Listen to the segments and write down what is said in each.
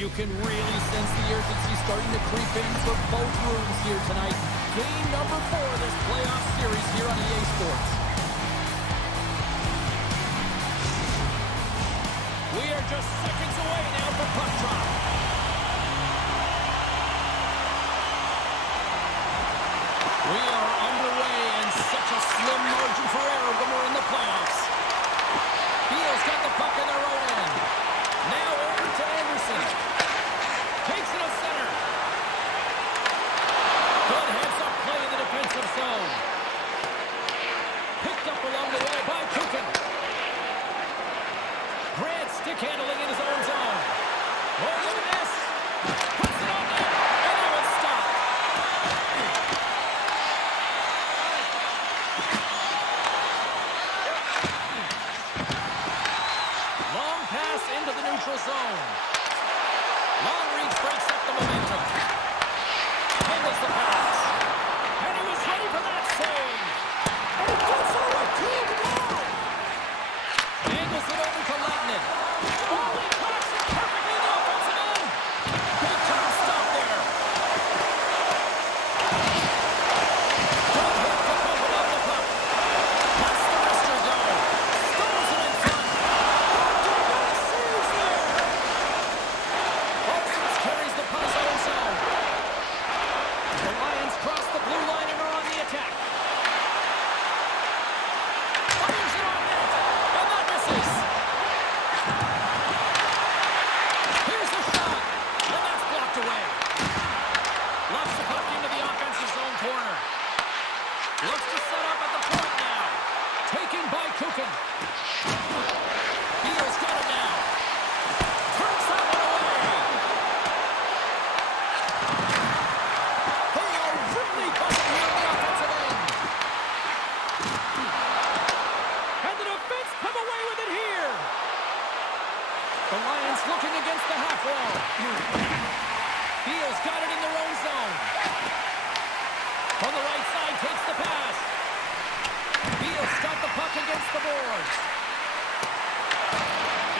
You can really sense the urgency starting to creep in for both rooms here tonight. Game number 4 of this playoff series here on EA Sports. We are just seconds away now from puck drop. We are underway, and such a slim margin for error when we're in the playoffs. Beal's got the puck in their own end. Now over to Anderson. Takes it to center. Good heads-up play in the defensive zone. Picked up along the way by Kukin. Grant stick handling in his own zone. Oh, look at this. Puts it on net. And it was stopped. Long pass into the neutral zone. Long reach breaks up the momentum. Handles the pass. And he was ready for that save. And he does so again now. Angles it over to Lettinen. Oh, he cracks it perfectly in the offensive end. Big time stop there. Good hit to pump it up the puck. Lets the wrister go. Stores it in front. Good series there. Olsen carries the puck out of zone. The Lions cross the blue line and are on the attack. Fires it on net. And that misses. Here's the shot. And that's blocked away. Lofts the puck into the offensive zone corner. Looks to set up at the point now. Taken by Kukin. Beal's got it now. Turns that one away. They are really buzzing here on the offensive end. And the defense come away with it here. The Lions looking against the half wall. Beal's got it in their own zone. On the right side, takes the pass. Beal's got the puck against the boards.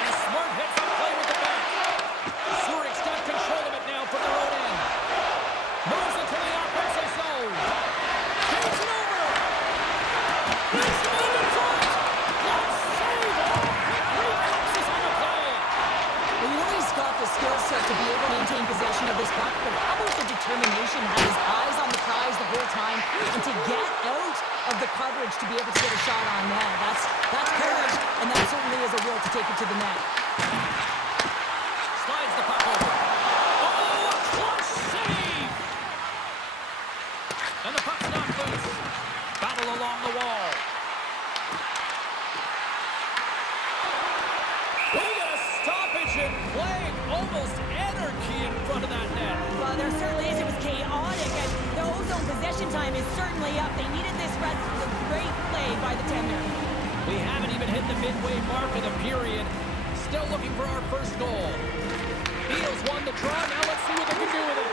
And a smart hits up play with the back. Zurich's got control of it now from their own end. Moves it to the offensive zone. Takes it over. Brings it in front. Good save. Oh, quick reflexes on the play. Well, you know he's got the skill set to be able to maintain possession of this puck, but how about the determination, have his eyes on the prize the whole time, and to get out of the coverage to be able to get a shot on net. That's courage, and that certainly is a will to take it to the net. Slides the puck over. Oh, a clutch save! And the puck's knocked loose. Battle along the wall. We got a stoppage in play. Almost anarchy in front of that net. Well, there certainly is. It was chaotic, and the ozone possession time is certainly up. They needed this rest of the great play by the tender. We haven't even hit the midway mark of the period. Still looking for our first goal. Beal's won the draw. Now let's see what they can do with it.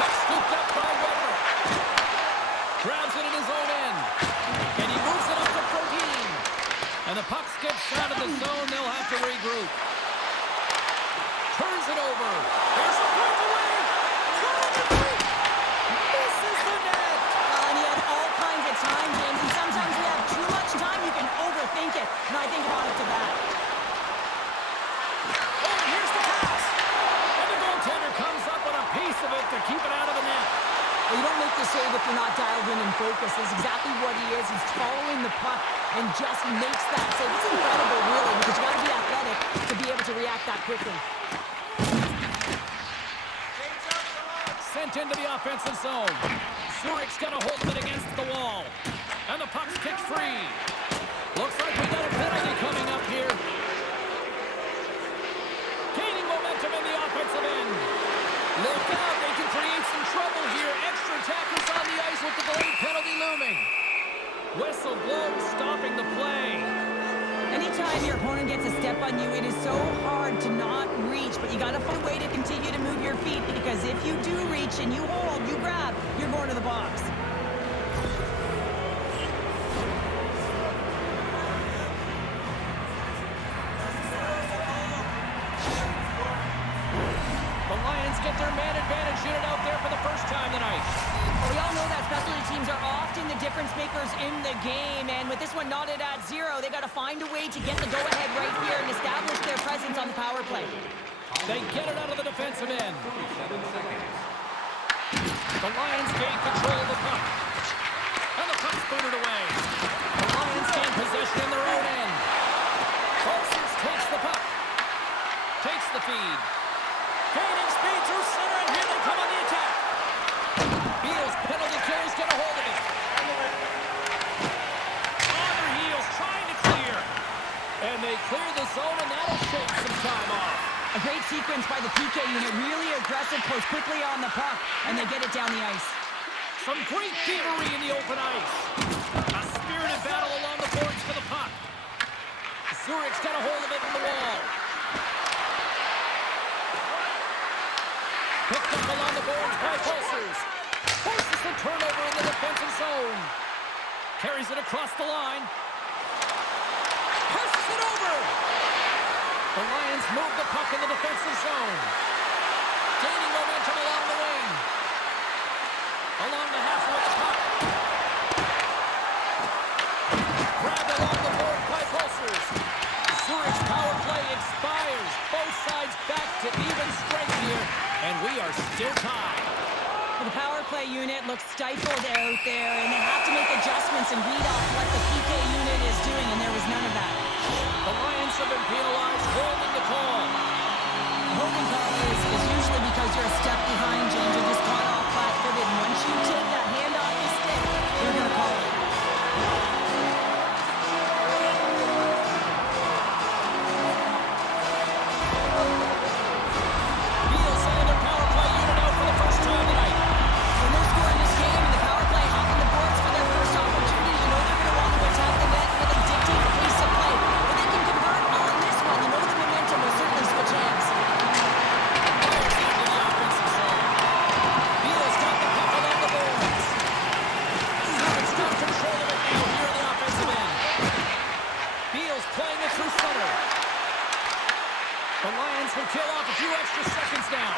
Puck scooped up by Weber. Grabs it in his own end. And he moves it up to Protein. And the puck skips out of the zone. They'll have to regroup. Turns it over. There's a breakaway. Misses the net. And he had all kinds of time, James, and sometimes we have too much time, you can overthink it. And I think about it to that. Oh, here's the pass. And the goaltender comes up with a piece of it to keep it out of the net. Well, you don't make the save if you're not dialed in and focused. That's exactly what he is. He's following the puck and just makes that save. It's incredible, really, because you got to be athletic to be able to react that quickly. Sent into the offensive zone. Zurich's got a hold of it against the wall. And the puck's kicked free. Looks like we got a penalty coming up here. Gaining momentum in the offensive end. Look out, they can create some trouble here. Extra attackers on the ice with the delayed penalty looming. Whistle blown, stopping the play. Anytime your opponent gets a step on you, it is so hard to not reach, but you got to find a way to continue to move your feet, because if you do reach and you hold, you grab, you're going to the box. get their man advantage unit out there for the first time tonight. Well, we all know that specialty teams are often the difference makers in the game, and with this one knotted at 0, they got to find a way to get the go-ahead right here and establish their presence on the power play. They get it out of the defensive end. The Lions gain control of the puck. And the puck's booted away. The Lions gain possession in their own end. Parsons takes the puck. Takes the feed. Gaining speed through center, and here they come on the attack. Beal's penalty kills get a hold of it. On their heels, trying to clear. And they clear the zone, and that'll shake some time off. A great sequence by the PK unit, really aggressive, close quickly on the puck, and they get it down the ice. Some great thievery in the open ice. A spirited battle along the boards for the puck. Zurich's got a hold of it in the wall. Picked up along the boards by Pulsers. Forces the turnover in the defensive zone. Carries it across the line. Passes it over. The Lions move the puck in the defensive zone. Gaining momentum along the wing. Along the half with the puck. Grabbed along the board by Pulsers. Zurich's power play expires. Both sides back to even strength here. And we are still tied. Well, the power play unit looks stifled out there, and they have to make adjustments and read off what the PK unit is doing, and there was none of that. The Lions have been penalized, holding the call. The holding call is usually because you're a step behind, James. You're just caught off flat-footed, and once you take that hand off the stick, they're going to call it. Beal's sending their power play unit out for the first time tonight. When they're scoring this game and the power play hopping the boards for their first opportunity, you know they're going to want to attack the net with a dictated pace of play. But they can convert on this one. You know the momentum will certainly switch hands. Fires into the offensive zone. Beal's got the puck along the boards. Zurich's got control of it now here in the offensive end. Beal's playing it through center. The Lions will kill off a few extra seconds now.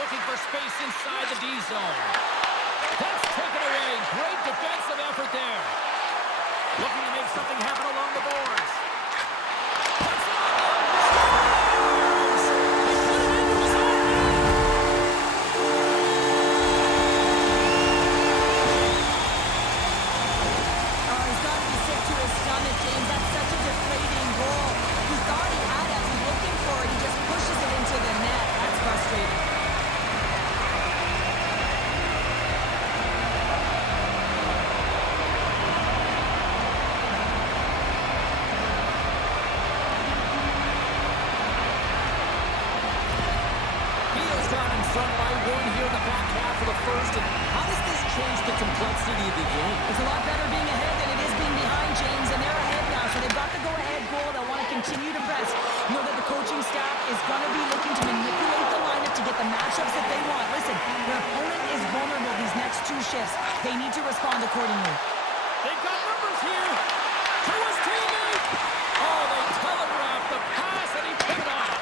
Looking for space inside the D zone. That's taken away. Great defensive effort there. Looking to make something happen along the boards. Puts it on there. Scores! He put it into his own net. Oh, he's got to be sick to his stomach, James. That's such a deflating goal. He thought he had it. He's looking for it. He just pushes it into the net. That's frustrating. Beal's got in front by one here in the back half of the first. And how does this change the complexity of the game? It's a lot better being ahead than it is being behind, James, and they're ahead now, so they've got the go-ahead goal. They'll want to continue to press. You know that the coaching staff is going to be looking to manipulate the lineup to get the matchups that they want. Listen, their opponent is vulnerable these next two shifts. They need to respond accordingly. They've got numbers here. To his teammate. Oh, they telegraphed the pass, and he put it off.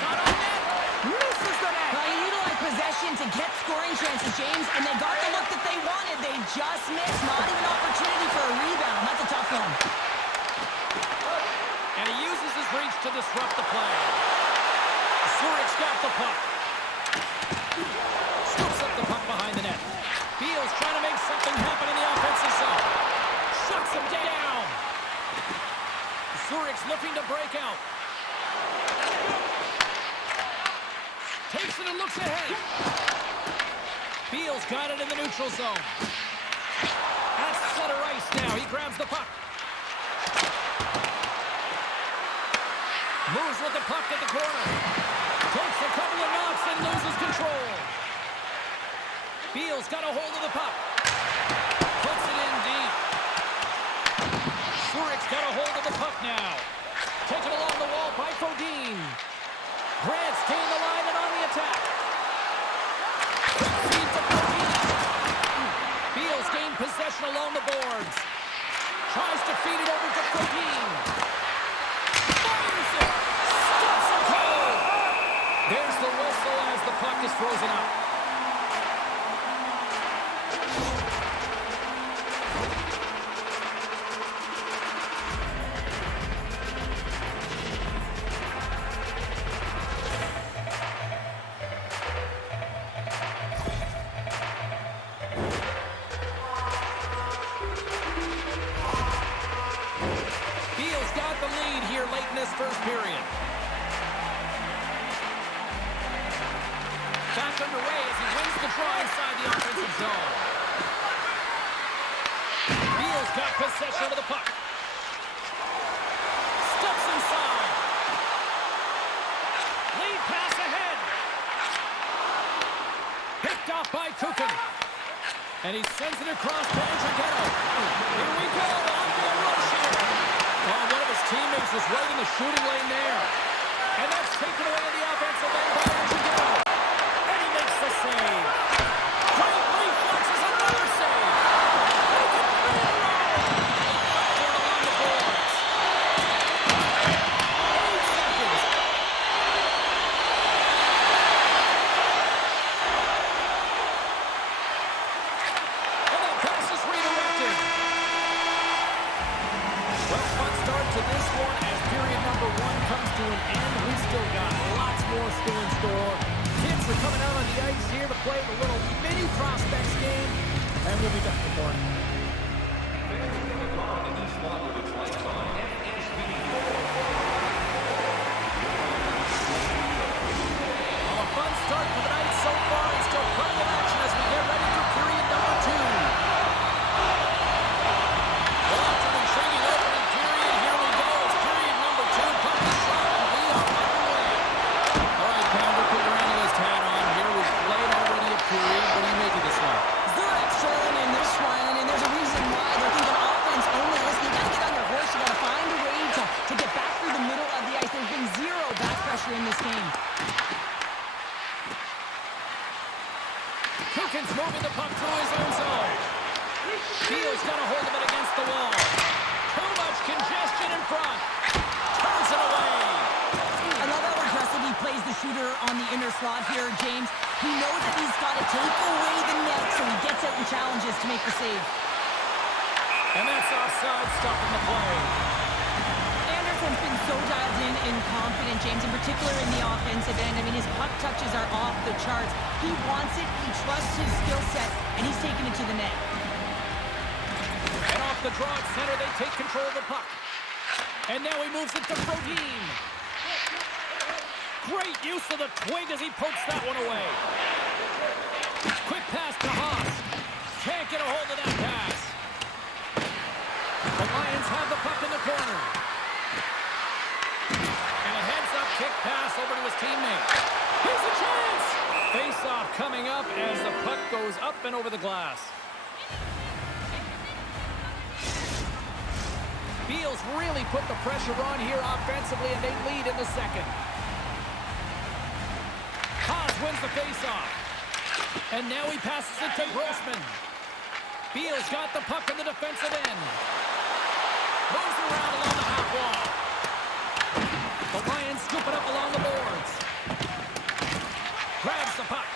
Shot on net. Misses the net. Well, you utilize possession to get scoring chances, James, and they got the look that they wanted. They just missed. Not even opportunity for a rebound. That's a tough one. And he uses his reach to disrupt the play. Zurich's got the puck. Scoops up the puck behind the net. Beal's trying to make something happen in the offensive zone. Shuts him down. Zurich's looking to break out. Takes it and looks ahead. Beal's got it in the neutral zone. At center ice now. He grabs the puck. Moves with the puck at the corner. Takes a couple of knocks and loses control. Beal's got a hold of the puck. Puts it in deep. Zurich's got a hold of the puck now. Taken along the wall by Fodine. Grant's gained the line and on the attack. Quick feed to Fodine. Beal's gained possession along the boards. Tries to feed it over to Fodine. Fires it! Stops it cold! There's the throws it up. Biel's got the lead here late in this first period. Back underway as he wins the draw inside the offensive zone. Biel's got possession of the puck. Steps inside. Lead pass ahead. Picked off by Kukin. And he sends it across to Andrighetto. Here we go. On the rush here. Oh, one of his teammates is right in the shooting lane there. And that's taken away in the offensive end by Andrighetto. And he makes the save. Great reflexes, another save. Make it 3 in a row. Backward along the boards. 8 seconds. And that pass is redirected. Well, fun start to this one as period number 1 comes to an end. We've still got lots more still in store. Kids are coming out on the ice here to play the little mini prospects game, and we'll be back with more. A fun start to the night so far, and still plenty of action as we get ready for period number 2. Well, after an intriguing opening period, here we go. It's period number 2. Puck is shot, and we are underway. All right, Pounder, put your analyst hat on here. We've played already a period. What do you make of this one? Zurich's trailing and they're smiling, and there's a reason why. They're thinking offense only. Listen, you gotta get on your horse. You gotta find a way to get back through the middle of the ice. There's been 0 back pressure in this game. Kukin's moving the puck through his own zone. Biel's got a hold of it against the wall. Too much congestion in front. Turns it away. I love how aggressive he plays the shooter on the inner slot here, James. He knows that he's got to take away the net, so he gets out and challenges to make the save. And that's offside, stopping the play. Anderson's been so dialed in and confident, James, in particular in the offensive end. I mean, his puck touches are off the charts. He wants it, he trusts his skill set, and he's taking it to the net. And off the draw at center, they take control of the puck. And now he moves it to Brodin. Great use of the twig as he pokes that one away. Quick pass to Haas. Can't get a hold of that pass. The Lions have the puck in the corner. And a heads-up kick pass over to his teammate. Here's a chance! Face-off coming up as the puck goes up and over the glass. Biel's really put the pressure on here offensively, and they lead in the second. Haas wins the face-off. And now he passes it to Grossman. Biel's got the puck in the defensive end. Moves around along the half wall. The Lions scoop it up along the boards. Grabs the puck.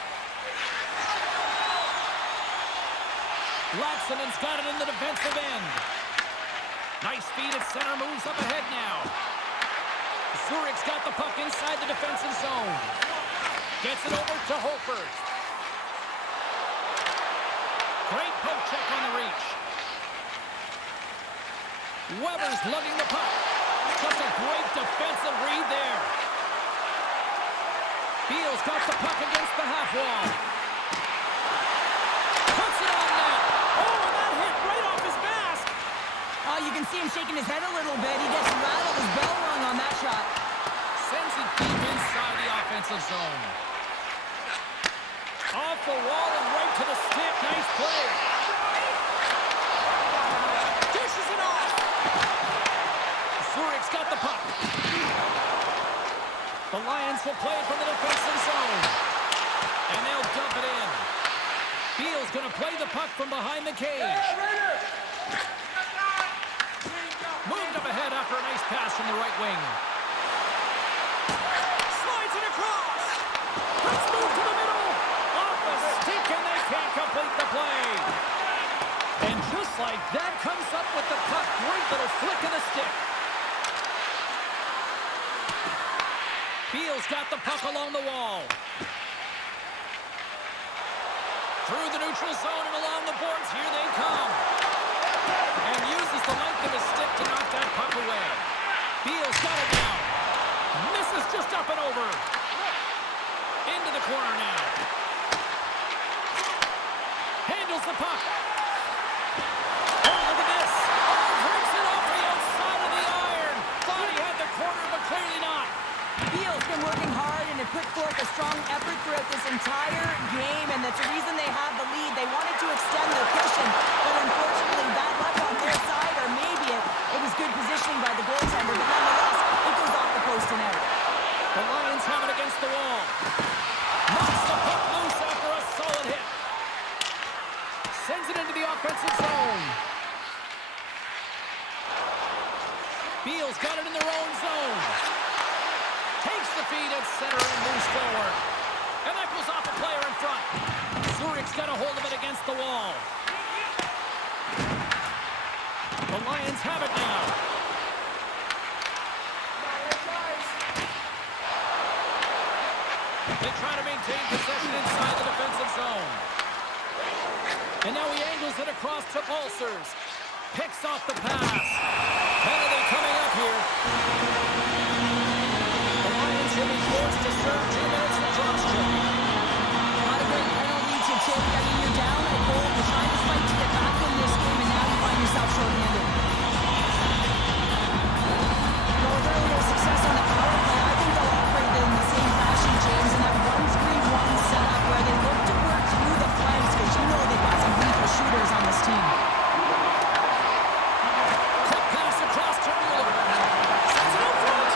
Laxonen's got it in the defensive end. Nice feed at center, moves up ahead now. Zurich's got the puck inside the defensive zone. Gets it over to Holford. Great poke check on the reach. Weber's lugging the puck. Just a great defensive read there. Biel's got the puck against the half wall. Puts it on net. Oh, and that hit right off his mask. You can see him shaking his head a little bit. He gets rattled. His bell rung on that shot. Sends it deep inside the offensive zone. Off the wall and right to the stick. Nice play. Dishes it off. Zurich's got the puck. The Lions will play it from the defensive zone. And they'll dump it in. Biel's going to play the puck from behind the cage. Moved up ahead after a nice pass from the right wing. Slides it across. Let's move to the middle. can't complete the play. And just like that, comes up with the puck. Great little flick of the stick. Biel's got the puck along the wall. Through the neutral zone and along the boards. Here they come. And uses the length of his stick to knock that puck away. Biel's got it now. Misses just up and over. Into the corner now. Handles the puck. Oh, look at this. Oh, breaks it off the outside of the iron. Thought he had the corner, but clearly not. Biel's been working hard and have put forth a strong effort throughout this entire game, and that's the reason they have the lead. They wanted to extend their cushion, but unfortunately bad luck on their side, or maybe it was good positioning by the goaltender, but nonetheless, it goes off the post and out. The Lions have it against the wall. Knocks the puck loose after a solid hit. Sends it into the offensive zone. Biel's got it in their own zone. Takes the feed at center and moves forward. And that goes off a player in front. Zurich's got a hold of it against the wall. The Lions have it now. They try to maintain possession inside the defensive zone. And now he angles it across to Ulcers. Picks off the pass. Penalty coming up here. The Lions will be forced to serve 2 minutes for drop strip. Not a great penalty to take. I mean, you're down a goal. You're trying to fight to get back in this game, and now you find yourself short-handed. Well, with earlier success on the power play, I think they'll operate in the same fashion, James, and that 1-3-1 setup where they look to work through the flanks, because you know they've got some lethal shooters on this team. Quick pass across to Mueller. Sends it up front.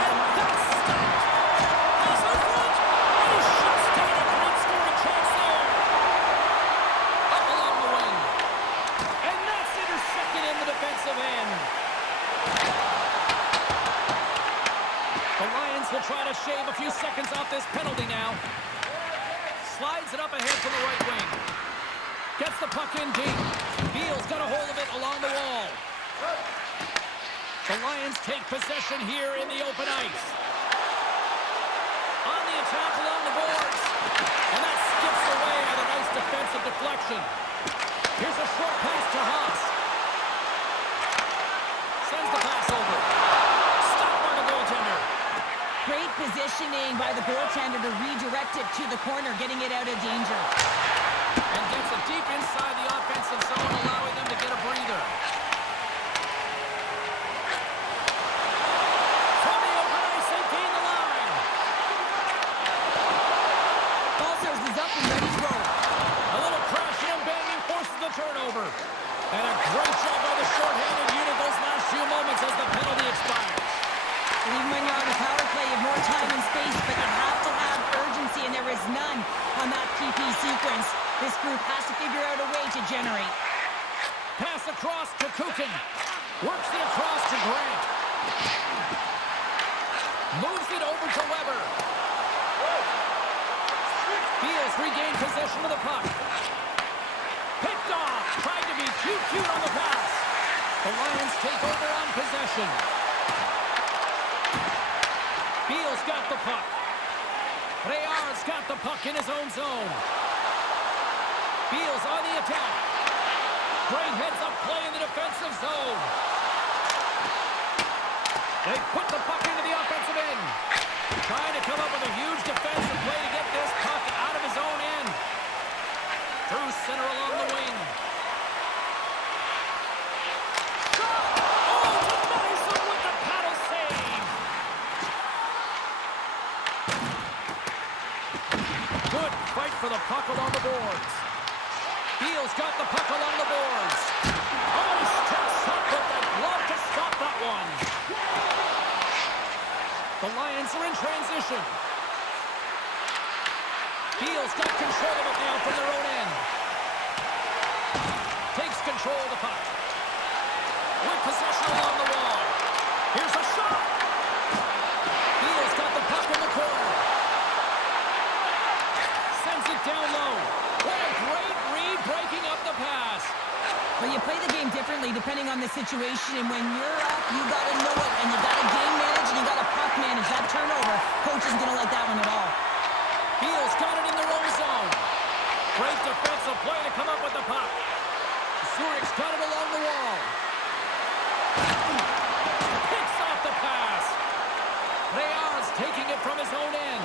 And that's stopped. Pass up front. And he shuts down a great scoring chance there. Up along the wing. And that's intercepted in the defensive end. The Lions will try to shave a few seconds off this penalty now. Slides it up ahead to the right wing. Gets the puck in deep. Biel's got a hold of it along the wall. The Lions take possession here in the open ice. On the attack along the boards. And that skips away with a nice defensive deflection. Here's a short pass to Haas. Sends the pass over. Stopped by the goaltender. Great positioning by the goaltender to redirect it to the corner, getting it out of danger. And gets it deep inside the offensive zone, allowing them to get a breather. From the open ice, they gain the line. Ulcers is up and ready to go. A little crashing and banging forces the turnover. And a great job by the shorthanded unit those last few moments as the penalty expires. And even when you're on a power play, you have more time and space, but you have to have urgency, and there is none on that PP sequence. This group has to figure out a way to generate. Pass across to Kukin. Works it across to Grant. Moves it over to Weber. Biel's regained possession of the puck. Picked off. Tried to be cute on the pass. The Lions take over on possession. Biel's got the puck. Rayard's got the puck in his own zone. Biel's on the attack. Great heads-up play in the defensive zone. They put the puck into the offensive end. Trying to come up with a huge defensive play to get this puck out of his own end. Through center along the wing. Oh, denies him with the paddle save. Good fight for the puck along the boards. Biel's got the puck along the boards. Oh, he steps up with the glove to stop that one. The Lions are in transition. Biel's got control of it now from their own end. Takes control of the puck. With possession along the wall. Here's a shot. Biel's got the puck in the corner. Sends it down low. What a great depending on the situation. And when you're up, you got to know it. And you got to game manage and you got to puck manage. That turnover, coach isn't going to like that one at all. Biel's got it in the wrong zone. Great defensive play to come up with the puck. Zurich's got it along the wall. Picks off the pass. Reyes taking it from his own end.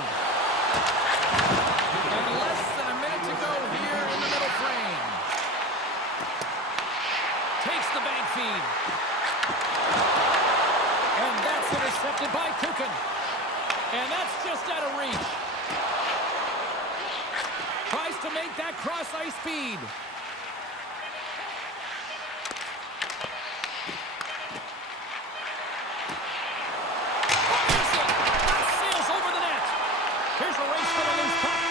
And less than a minute to go here in the middle frame. Takes the bank feed. And that's intercepted by Kukin. And that's just out of reach. Tries to make that cross-ice speed. Fires it. That sails over the net. Here's a race for the loose puck.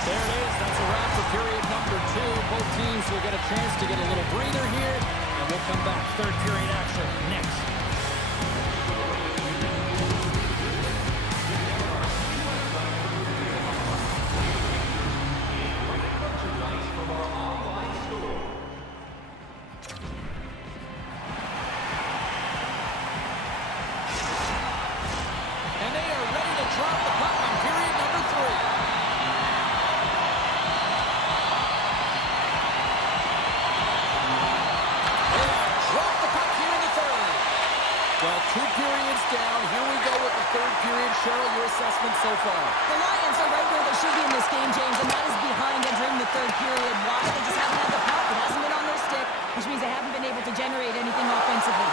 There it is. That's a wrap for period number 2. Both teams will get a chance to get a little breather here. And we'll come back. Third period action next. And they are ready to drop the puck on period number 3. They have dropped the puck here in the third. Well, 2 periods down. Here we go with the third period. Cheryl, your assessment so far? The Lions are right where they should be in this game, James, and that is behind entering the third period. Why? They just haven't had the puck. It hasn't been on their stick, which means they haven't been able to generate anything offensively.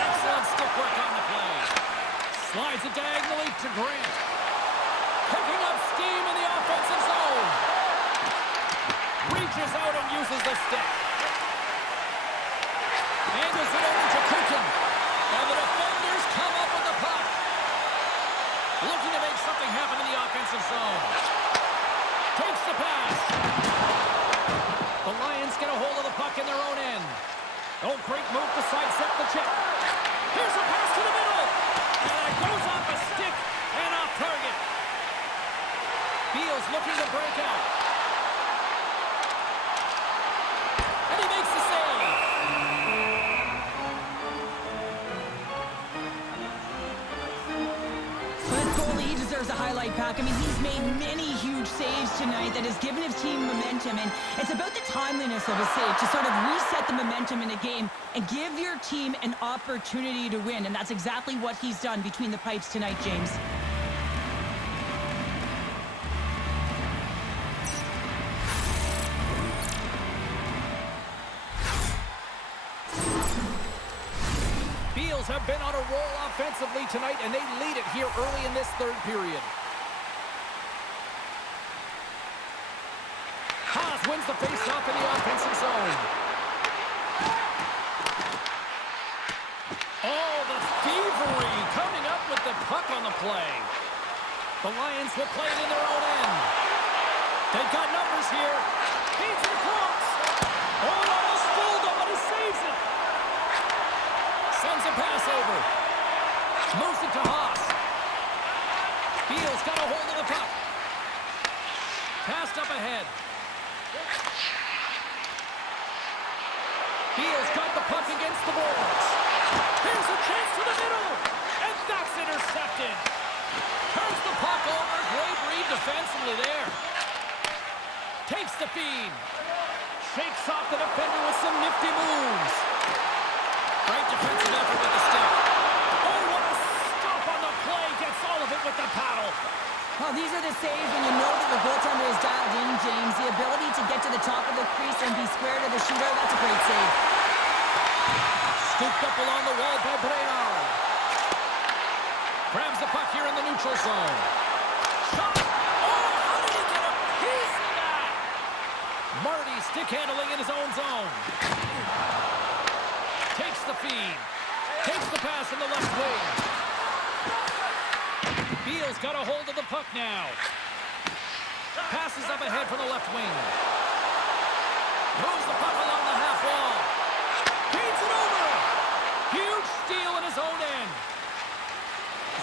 Excellent stick work on the play. Slides it diagonally to Grant. Picking up steam in the offensive zone. Reaches out and uses the stick. Angles it over to Kukin. And the defenders come up with the puck. Looking to make something happen in the offensive zone. Takes the pass. The Lions get a hold of the puck in their own end. Oh, great move to sidestep the check. Here's a pass to the middle. And it goes off a stick and off target. Biel's looking to break out. And he makes the save. But goalie, he deserves a highlight pack. I mean, he's made many huge saves tonight that has given his team momentum, and it's about the timeliness of a save to sort of reset the momentum in a game and give your team an opportunity to win, and that's exactly what he's done between the pipes tonight, James. Biels have been on a roll offensively tonight, and they lead it here early in this third period. Haas wins the faceoff in the offensive zone. Oh, the thievery coming up with the puck on the play. The Lions will play it in their own end. They've got numbers here. Feeds it across. Oh, it almost fooled him, but he saves it. Sends a pass over. Moves it to Haas. Biel's got a hold of the puck. Passed up ahead. Biel's got the puck against the boards. Here's a chance to the middle. And that's intercepted. Turns the puck over. Great read defensively there. Takes the feed. Shakes off the defender with some nifty moves. Great defensive effort with the stick. Oh, what a stop on the play. Gets all of it with the paddle. Well, these are the saves when you know that the goaltender is dialed in, James. The ability to get to the top of the crease and be square to the shooter, that's a great save. Scooped up along the wall by Breyer. Grabs the puck here in the neutral zone. Shot. Oh, how did he get a piece of that? Marty stick handling in his own zone. Takes the feed. Takes the pass in the left wing. Biel's got a hold of the puck now. Passes up ahead from the left wing. Moves the puck along the half wall. Feeds it over. Huge steal in his own end.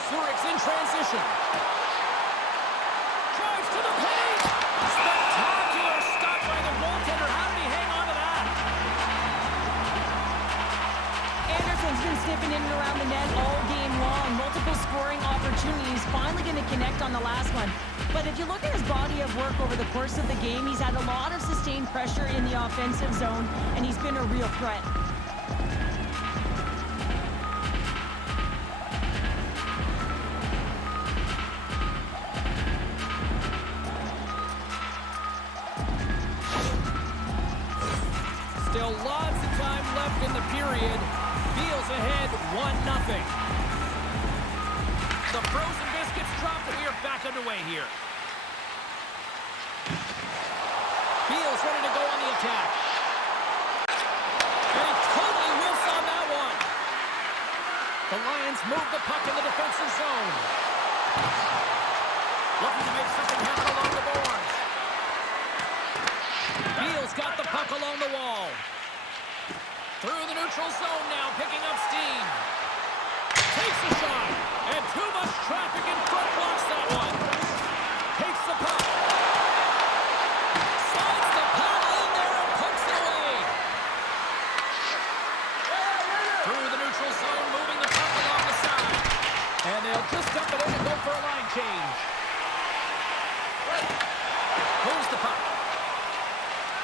Zurich's in transition. Drives to the paint. Spectacular stop by the goaltender. How did he hang on to that? one's been sniffing in and around the net all game long. Multiple scoring opportunities. Finally going to connect on the last one. But if you look at his body of work over the course of the game, he's had a lot of sustained pressure in the offensive zone, and he's been a real threat. Still lots of time left in the period. Beal's ahead 1-0. The frozen biscuits dropped and we are back underway here. Beal's ready to go on the attack. And he totally whiffs on that one. The Lions move the puck in the defensive zone. Looking to make something happen along the boards. Beal's got the puck along the wall. Through the neutral zone now, picking up steam. Takes a shot, and too much traffic in front blocks that one. Takes the puck. Slides the paddle in there and pucks it away. Through the neutral zone, moving the puck along the side. And they'll just dump it in and go for a line change. Moves the puck.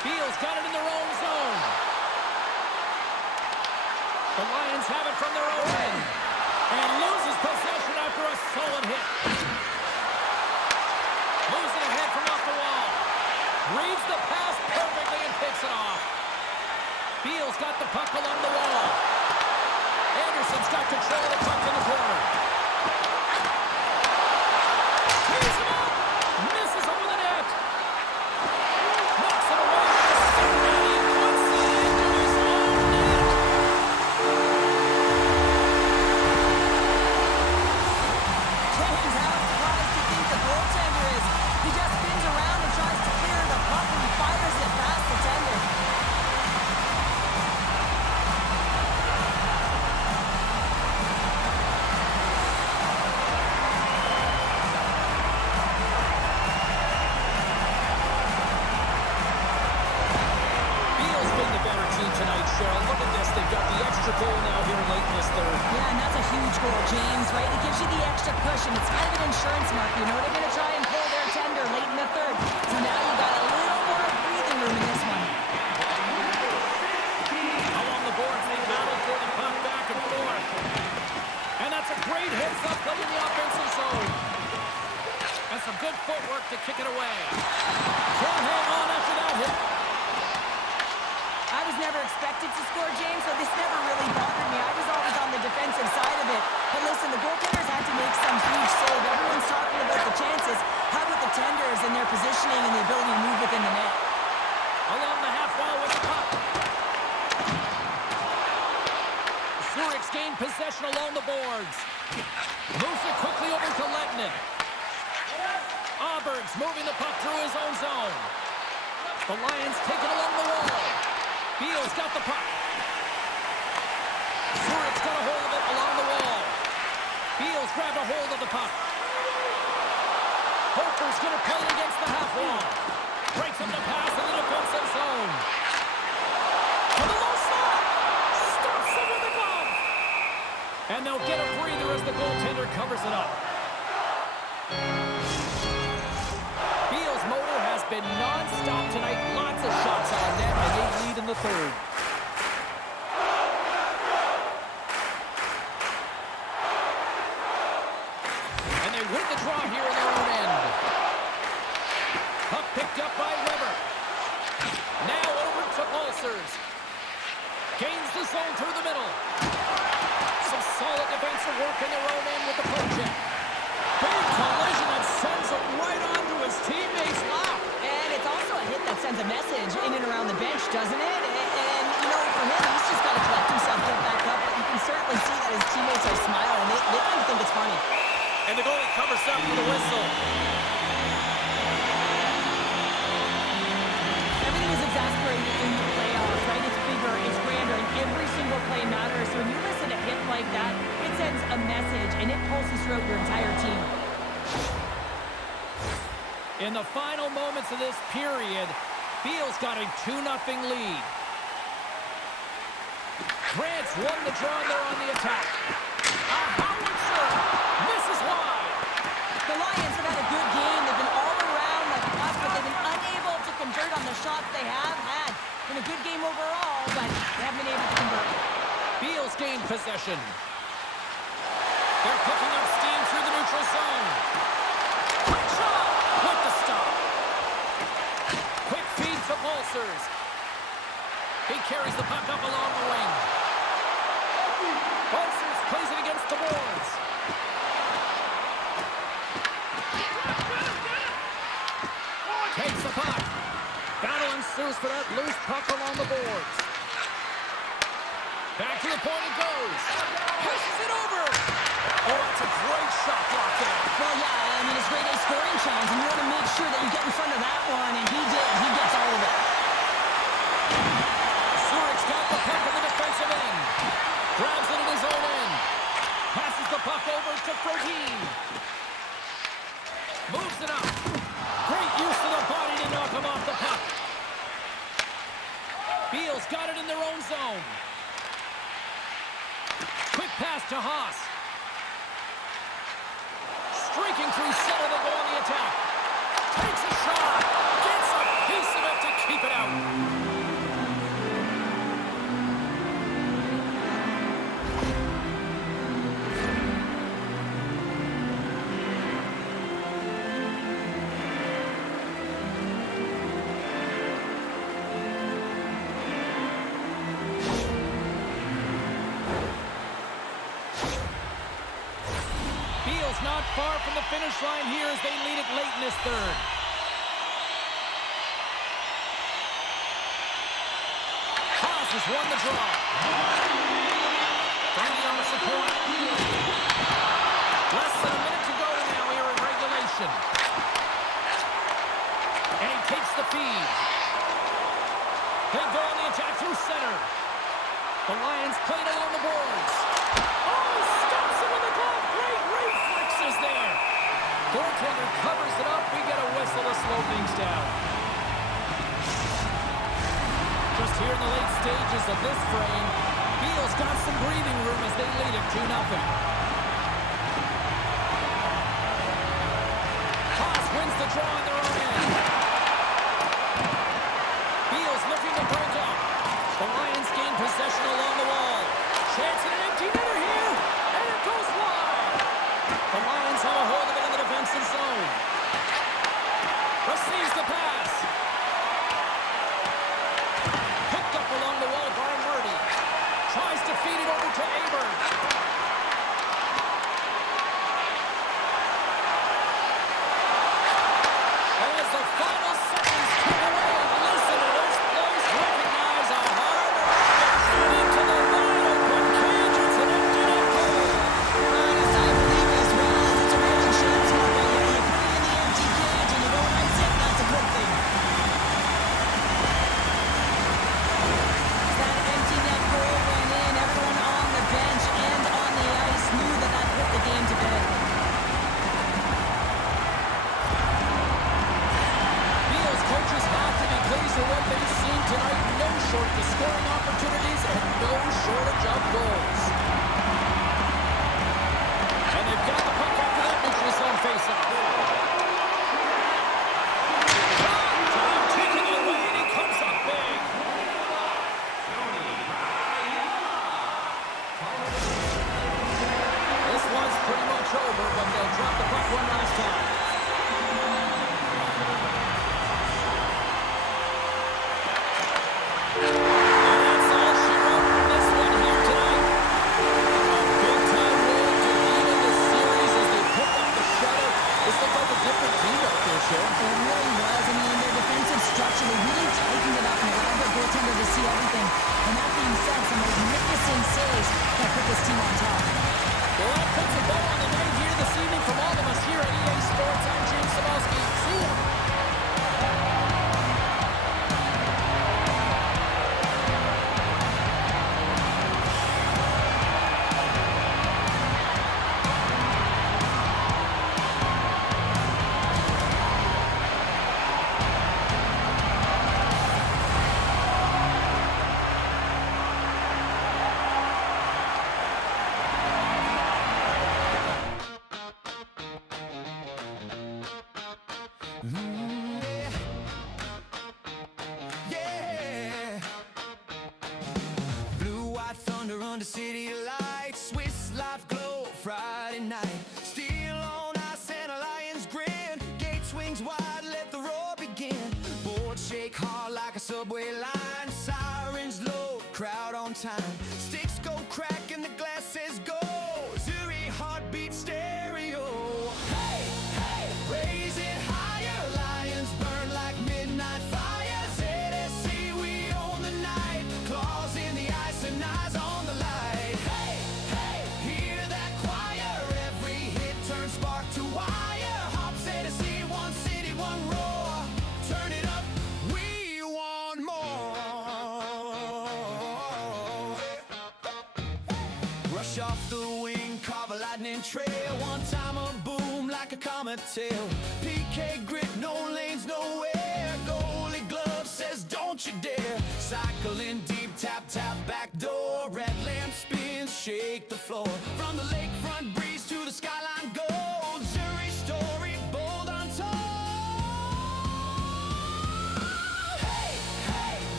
Beal's got it in their own zone. The Lions have it from their own end. And loses possession after a solid hit. Moves it ahead from off the wall. Reads the pass perfectly and picks it off. Beal's got the puck along the wall. Anderson's got control of the puck in the corner. He's him up. Misses over the net. Knocks it away. And he puts it into his own net. James, how surprised do you think the goaltender is? He just spins around and tries to clear the puck and he fires it past the tender. Beal's been the better team tonight, Cheryl. Look at this. They've got the extra goal now here late in this third. Yeah, and that's a huge goal, James, right? It gives you the extra cushion. It's kind of an insurance mark. You know they're going to try and pull their tender late in the third. So now you got a little more breathing room in this one. Along the boards, they battle for the puck back and forth. And that's a great hit up play in the offensive zone. And some good footwork to kick it away. Can't hang on after that hit. I was never expected to score, James, so this never really bothered me. I was always on the defensive side of it. But listen, the goaltenders had to make some huge save. Everyone's talking about the chances. How about the tenders and their positioning and the ability to move within the net? Along the half wall with the puck. Zurich's gained possession along the boards. Moves it quickly over to Lettinen. Auburn's moving the puck through his own zone. The Lions take it along the wall. Beal's got the puck. Zurich's got a hold of it along the wall. Beal's grabbed a hold of the puck. Hofer's going to play it against the half wall. Breaks up the pass in the defensive zone. To the low slot. Stops it with a glove. And they'll get a breather as the goaltender covers it up. Beal's motor has been non-stop tonight. Lots of shots on net, and they lead in the third. And they win the draw here in their own end. Puck picked up by Weber. Now over to Ulcers. Gains the zone through the middle. Some solid defensive work in their own end with the poke check. Big collision that sends him right onto his teammate's lap. And it's also a hit that sends a message in and around the bench, doesn't it? And you know, for him, he's just got to collect himself, get back up. But you can certainly see that his teammates are smiling. They kind of think it's funny. And the goalie covers up with a whistle. Everything is exasperated in the playoffs, right? It's bigger, it's grander, and every single play matters. So when you listen to a hit like that, it sends a message, and it pulses throughout your entire team. In the final moments of this period, Beal's got a 2-0 lead. Grant's won the draw and they're on the attack. A howitzer misses wide. The Lions have had a good game. They've been all around the puck, but they've been unable to convert on the shots they have had. Been a good game overall, but they haven't been able to convert. Beal's gained possession. They're picking up steam through the neutral zone. Quick shot with the stop. Quick feed to Pulsers. He carries the puck up along the wing. Pulsers plays it against the boards. Takes the puck. Battle ensues for that loose puck along the boards. Back to the point it goes. Pushes it over. Oh, that's a great shot block there. Well, yeah, I mean, it's great a scoring chance, and you want to make sure that you get in front of that one, and he did. He gets all of it. Zurich's got the puck in the defensive end. Grabs it in his own end. Passes the puck over to Frodin. Moves it up. Great use of the body to knock him off the puck. Beal's got it in their own zone. Quick pass to Haas. Streaking through center, they go on the attack. Takes a shot. Gets a piece of it to keep it out. Not far from the finish line here as they lead it late in this third. Haas has won the draw. From the opposite point. Less than a minute to go now here in regulation. And he takes the feed. They go on the attack through center. The Lions played along the boards. Oh, he stops it with a glove. Great reflexes there. Goaltender covers it up. We get a whistle to slow things down. Just here in the late stages of this frame, Beal's got some breathing room as they lead it 2-0. Haas wins the draw in their own end. Beal's looking to break up. The Lions gain possession along the wall. Chance at an empty netter here, and it goes wide. The Lions have a hold of it in the defensive zone. Receives the pass. Picked up along the wall by Murdy. Tries to feed it over to Aberg. As the final seconds tick away, listen to this place recognize a hard run into the wide open cage. It's an empty net goal. Honest, I believe as well as it's a really shot spot, but when you put it in the empty cage and you don't ice it, that's a good thing. That empty net goal went in. Everyone on the bench and on the ice knew that that put the game to bed. Beal's coaches have to be pleased with what they've seen tonight. No shortage of scoring opportunities and no shortage of goals. And they've got the puck after that neutral zone faceoff. Time taking it away and he comes up big. This one's pretty much over, but they'll drop the puck one last time. And that's all she wrote from this one here tonight. A big-time win to even the series as they pick up the shutter. This looked like a different team up there, Sharon. It really was. I mean, their defensive structure, they really tightened it up and allowed their goaltender to see everything. And that being said, some magnificent saves that put this team on top. Well, that puts a bow on the night here this evening from all of us here at EA Sports. I'm James Samowski. See ya. city lights, Swiss life glow, Friday night. Steel on ice and a lion's grin. Gate swings wide, let the roar begin. Boards shake hard like a subway line. Sirens low, crowd on time. Sticks go crack and the glass says go. Zurich heartbeat stereo. Hey, hey, raise it higher. Lions burn like midnight fire. ZSC, we own the night. Claws in the ice and eyes on the light. Hey, hey, hear that choir. Every hit turns spark to wire. Hop ZSC, one city, one roar. Turn it up, we want more. Rush off the wing, carve a lightning trail. One time a boom like a comet tail. PK grit, no lanes, nowhere. Goalie glove says don't you dare. Cycling deep, tap, tap, back door. Red lamp spins, shake the